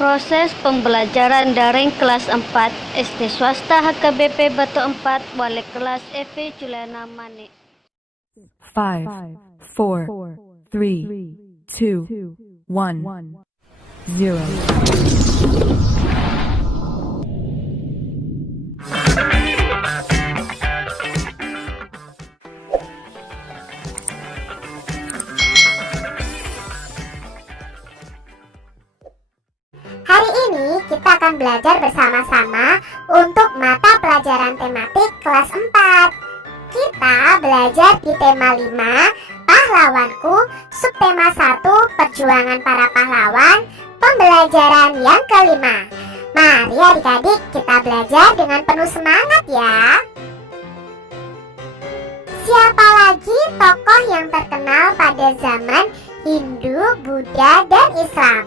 Proses pembelajaran daring kelas 4 SD swasta HKBP Batu 4 wali kelas Evi Juliana Mani. 5, 4, 3, 2, 1, 0. Hari ini kita akan belajar bersama-sama untuk mata pelajaran tematik kelas 4. Kita belajar di tema 5, Pahlawanku, subtema 1, Perjuangan para pahlawan, pembelajaran yang kelima. Mari adik-adik kita belajar dengan penuh semangat ya. Siapa lagi tokoh yang terkenal pada zaman Hindu, Buddha, dan Islam?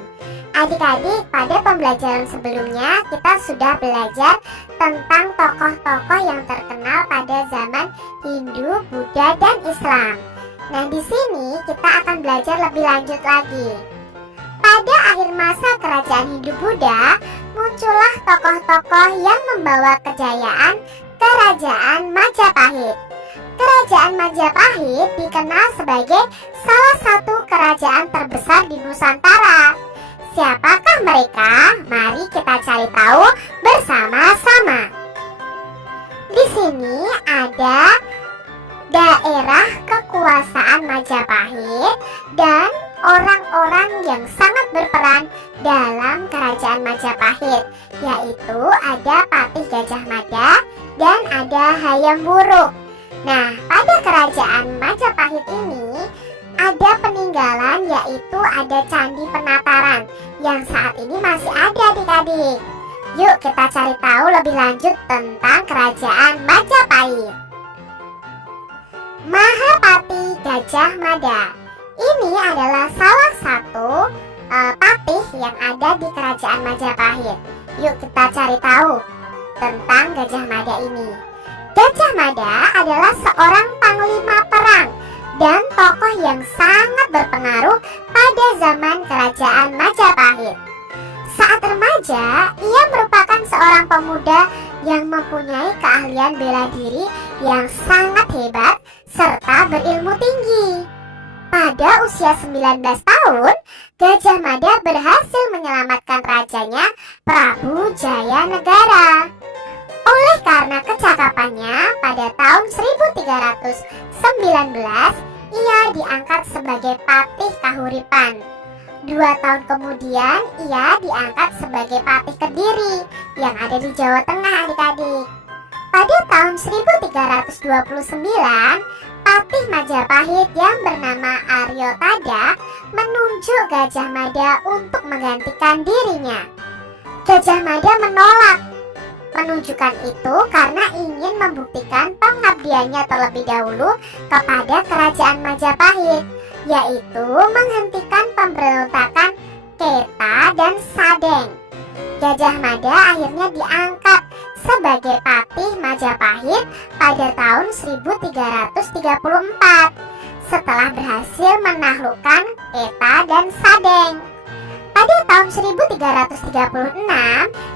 Adik-adik, pada pembelajaran sebelumnya kita sudah belajar tentang tokoh-tokoh yang terkenal pada zaman Hindu, Buddha, dan Islam. Nah, di sini kita akan belajar lebih lanjut lagi. Pada akhir masa kerajaan Hindu Buddha, muncullah tokoh-tokoh yang membawa kejayaan Kerajaan Majapahit. Kerajaan Majapahit dikenal sebagai salah satu kerajaan terbesar di Nusantara. Siapakah mereka? Mari kita cari tahu bersama-sama. Di sini ada daerah kekuasaan Majapahit dan orang-orang yang sangat berperan dalam kerajaan Majapahit, yaitu ada Patih Gajah Mada dan ada Hayam Wuruk. Nah, pada kerajaan Majapahit ini ada peninggalan, yaitu ada Candi Penataran yang saat ini masih ada adik-adik. Yuk kita cari tahu lebih lanjut tentang kerajaan Majapahit. Mahapati Gajah Mada ini adalah salah satu patih yang ada di kerajaan Majapahit. Yuk kita cari tahu tentang Gajah Mada ini. Gajah Mada adalah seorang panglima perang dan tokoh yang sangat berpengaruh pada zaman kerajaan Majapahit. Saat remaja, ia merupakan seorang pemuda yang mempunyai keahlian bela diri yang sangat hebat serta berilmu tinggi. Pada usia 19 tahun, Gajah Mada berhasil menyelamatkan rajanya Prabu Jayanegara. Oleh karena kecakapannya, pada tahun 1319 ia diangkat sebagai Patih Kahuripan. 2 tahun kemudian ia diangkat sebagai Patih Kediri yang ada di Jawa Tengah adik-adik. Pada tahun 1329, Patih Majapahit yang bernama Aryo Tada menunjuk Gajah Mada untuk menggantikan dirinya. Gajah Mada menolak penunjukan itu karena ingin membuktikan pengabdiannya terlebih dahulu kepada kerajaan Majapahit, yaitu menghentikan pemberontakan Keta dan Sadeng. Gajah Mada akhirnya diangkat sebagai Patih Majapahit pada tahun 1334 setelah berhasil menaklukkan Keta dan Sadeng. Pada tahun 1336,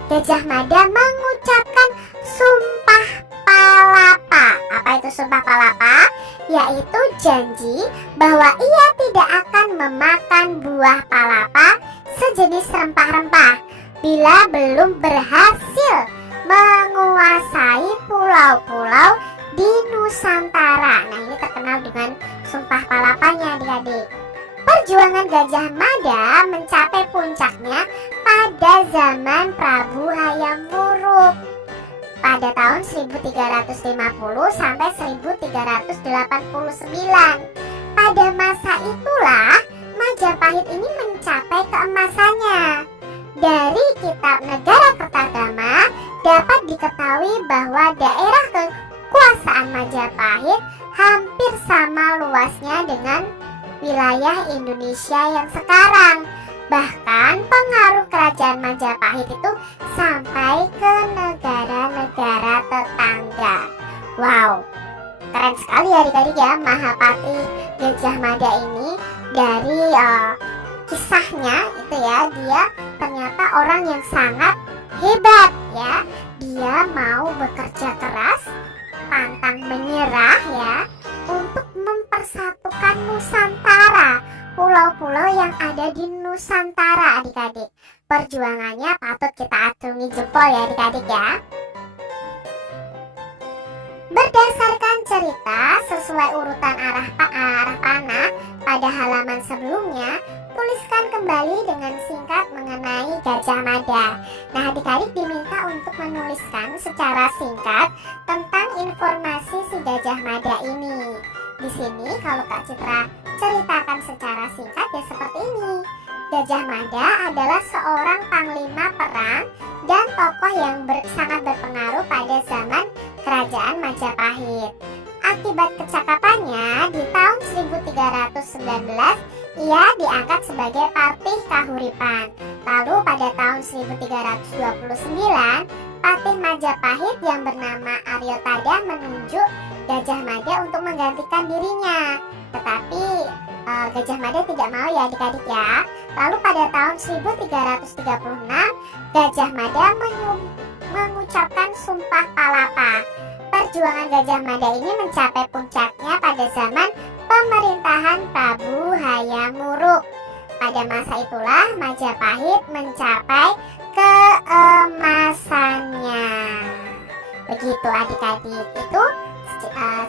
Gajah Mada mengucapkan Sumpah Palapa. Apa itu Sumpah Palapa? Yaitu janji bahwa ia tidak akan memakan buah palapa sejenis rempah-rempah bila belum berhasil menguasai pulau-pulau di Nusantara. Nah, ini terkenal dengan Sumpah Palapanya adik-adik. Perjuangan Gajah Mada mencapai puncaknya pada zaman Prabu Hayam Wuruk pada tahun 1350 sampai 1389. Pada masa itulah Majapahit ini mencapai keemasannya. Dari kitab Negara Kertagama dapat diketahui bahwa daerah kekuasaan Majapahit hampir sama luasnya dengan wilayah Indonesia yang sekarang. Bahkan pengaruh kerajaan Majapahit itu sampai ke negara-negara tetangga. Wow, keren sekali adik-adik ya Mahapati Gajah Mada ini. Dari kisahnya itu ya, dia ternyata seorang yang sangat hebat ya. Dia mau bekerja keras, pantang menyerah ya, untuk mempersatukan Nusantara, pulau-pulau yang ada di Nusantara adik-adik. Perjuangannya patut kita acungi jempol ya adik-adik ya. Berdasarkan cerita sesuai urutan arah panah pada halaman sebelumnya, tuliskan kembali dengan singkat mengenai Gajah Mada. Nah, adik-adik diminta untuk menuliskan secara singkat tentang informasi si Gajah Mada ini. Di sini kalau Kak Citra ceritakan secara singkat ya seperti ini. Gajah Mada adalah seorang panglima perang dan tokoh yang sangat berpengaruh pada zaman Kerajaan Majapahit. Akibat kecakapannya, di tahun 1319 ia diangkat sebagai Patih Kahuripan. Lalu pada tahun 1329, Patih Majapahit yang bernama Aryo Tada menunjuk Gajah Mada untuk menggantikan dirinya. Tetapi Gajah Mada tidak mau ya adik-adik ya. Lalu pada tahun 1336, Gajah Mada mengucapkan Sumpah Palapa. Perjuangan Gajah Mada ini mencapai puncaknya pada zaman pemerintahan Prabu Hayam Wuruk. Pada masa itulah Majapahit mencapai keemasannya. Begitu adik-adik, itu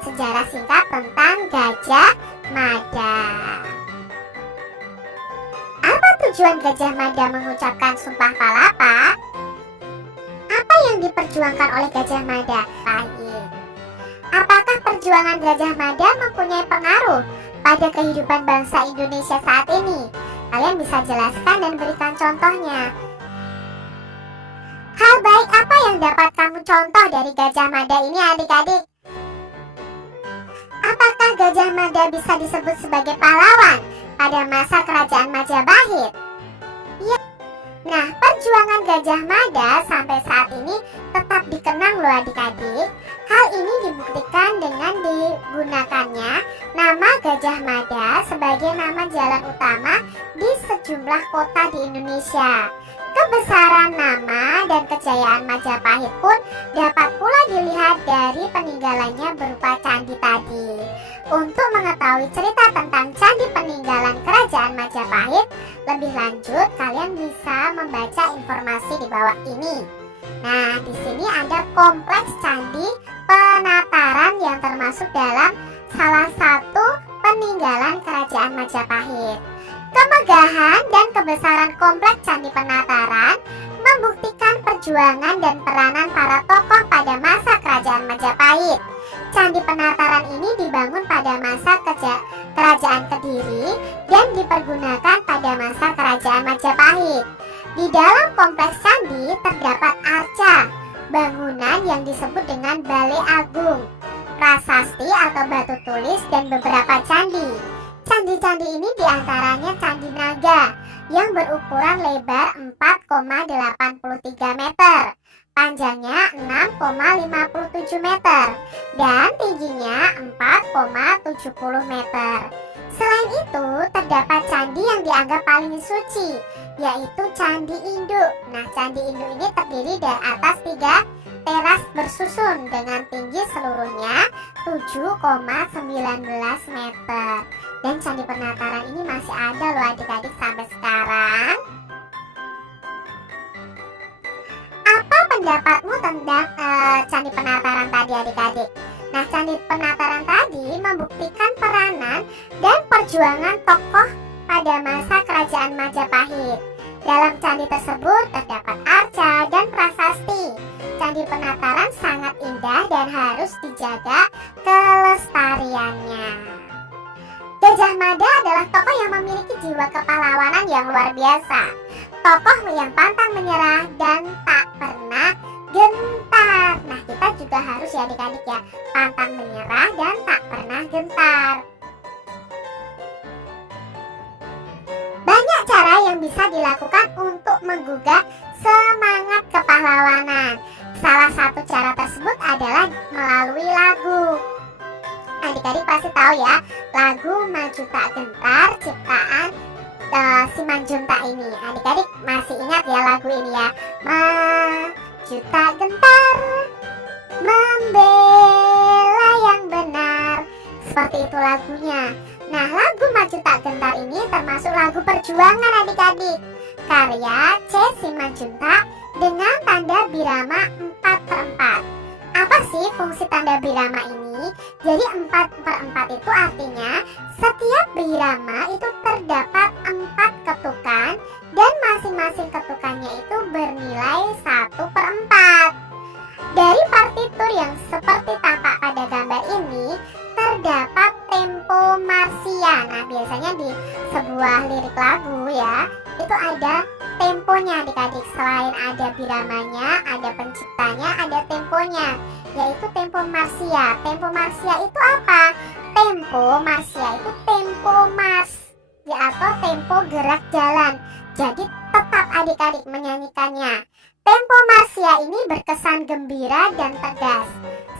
sejarah singkat tentang Gajah Mada. Apa tujuan Gajah Mada mengucapkan Sumpah Palapa? Apa yang diperjuangkan oleh Gajah Mada? Apakah perjuangan Gajah Mada mempunyai pengaruh pada kehidupan bangsa Indonesia saat ini? Kalian bisa jelaskan dan berikan contohnya. Hal baik apa yang dapat kamu contoh dari Gajah Mada ini adik-adik? Apakah Gajah Mada bisa disebut sebagai pahlawan pada masa Kerajaan Majapahit? Ya. Nah, perjuangan Gajah Mada sampai saat ini tetap dikenang loh adik-adik. Hal ini dibuktikan dengan digunakannya nama Gajah Mada sebagai nama jalan utama di sejumlah kota di Indonesia. Kebesaran nama dan kejayaan Majapahit pun dapat pula dilihat dari peninggalannya berupa candi tadi. Untuk mengetahui cerita tentang candi peninggalan Kerajaan Majapahit lebih lanjut, kalian bisa membaca informasi di bawah ini. Nah, di sini ada kompleks Candi Penataran yang termasuk dalam salah satu peninggalan Kerajaan Majapahit. Kemegahan dan kebesaran kompleks Candi Penataran membuktikan perjuangan dan peranan para tokoh pada masa Kerajaan Majapahit. Candi Penataran ini dibangun pada masa Kerajaan Kediri dan dipergunakan pada masa Kerajaan Majapahit. Di dalam kompleks candi terdapat arca, bangunan yang disebut dengan Balai Agung, prasasti atau batu tulis, dan beberapa candi. Candi-candi ini diantaranya Candi Naga yang berukuran lebar 4,83 meter, panjangnya 6,57 meter, dan tingginya 4,70 meter. Selain itu, terdapat candi yang dianggap paling suci, yaitu Candi Induk. Nah, Candi Induk ini terdiri dari atas 3 teras bersusun dengan tinggi seluruhnya 7,19 meter. Dan Candi Penataran ini masih ada loh adik-adik sampai sekarang. Apa pendapatmu tentang Candi Penataran tadi adik-adik? Nah, Candi Penataran tadi membuktikan peranan dan perjuangan tokoh pada masa Kerajaan Majapahit. Dalam candi tersebut terdapat arca dan prasasti. Candi Penataran sangat indah dan harus dijaga kelestariannya. Gajah Mada adalah tokoh yang memiliki jiwa kepahlawanan yang luar biasa. Tokoh yang pantang menyerah dan tak pernah gentar. Nah, kita juga harus ya adik-adik ya, pantang menyerah dan tak pernah gentar. Banyak cara yang bisa dilakukan untuk menggugah semangat kepahlawanan. Salah satu cara tersebut adalah melalui lagu. Adik-adik pasti tahu ya, lagu Maju Tak Gentar ciptaan Simanjuntak ini. Adik-adik masih ingat ya lagu ini ya. Maju tak gentar, membela yang benar. Seperti itu lagunya. Nah, lagu Maju Tak Gentar ini termasuk lagu perjuangan adik-adik, karya C. Simanjuntak dengan tanda birama 4/4. Apa sih fungsi tanda birama ini? Jadi 4/4 itu artinya setiap birama itu terdapat 4 ketukan dan masing-masing ketukannya itu bernilai 1/4. Dari partitur yang seperti tampak pada gambar ini terdapat tempo marsia. Nah, biasanya di sebuah lirik lagu ya, itu ada temponya adik-adik. Selain ada biramanya, ada penciptanya, ada temponya, yaitu tempo marsia. Tempo marsia itu apa? Tempo marsia itu tempo mars ya, atau tempo gerak jalan. Jadi tetap adik-adik menyanyikannya. Tempo marsia ini berkesan gembira dan tegas.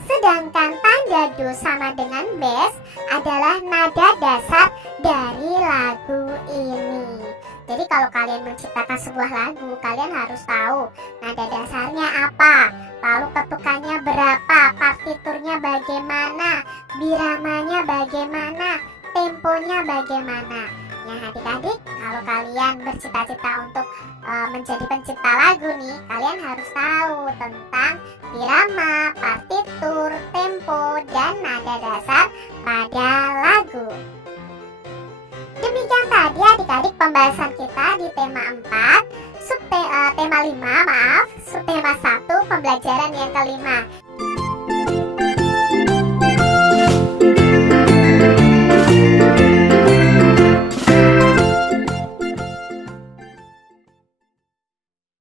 Sedangkan tanda do sama dengan bes adalah nada dasar dari lagu ini. Jadi kalau kalian menciptakan sebuah lagu, kalian harus tahu nada dasarnya apa, lalu ketukannya berapa, partiturnya bagaimana, biramanya bagaimana, temponya bagaimana. Nah, adik-adik, kalau kalian bercita-cita untuk menjadi pencipta lagu nih, kalian harus tahu tentang birama, partitur, tempo, dan nada dasar pada lagu. Demikian tadi adik-adik pembahasan kita di tema 4, tema 5, subtema 1, pembelajaran yang kelima.